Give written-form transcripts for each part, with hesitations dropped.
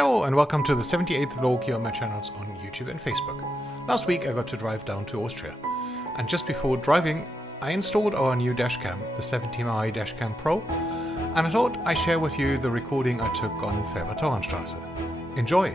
Hello and welcome to the 78th vlog here on my channels on YouTube and Facebook. Last week I got to drive down to Austria, and just before driving I installed our new dashcam, the 70mm Dashcam Pro, and I thought I'd share with you the recording I took on Felbertauernstraße. Enjoy!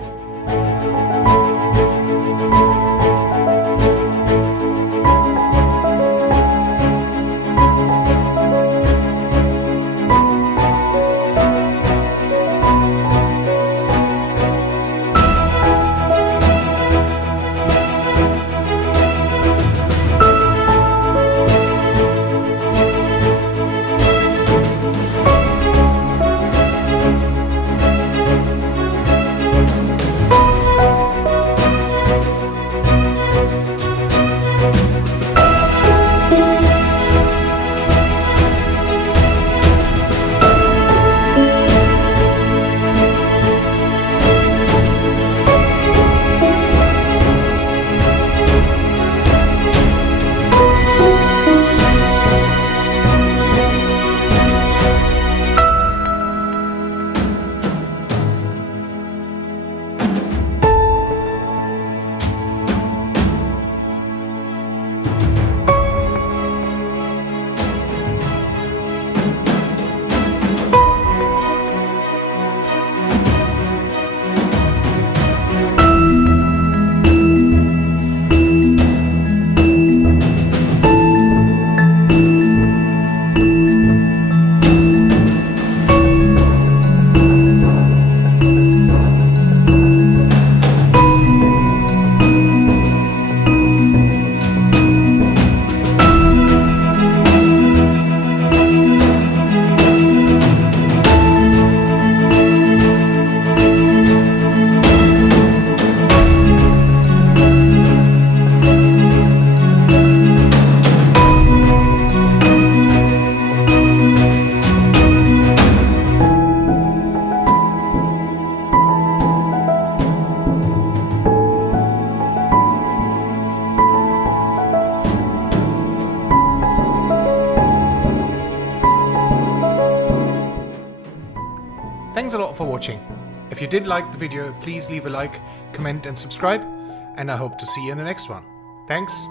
Thanks a lot for watching. If you did like the video, please leave a like, comment and subscribe, and I hope to see you in the next one. Thanks!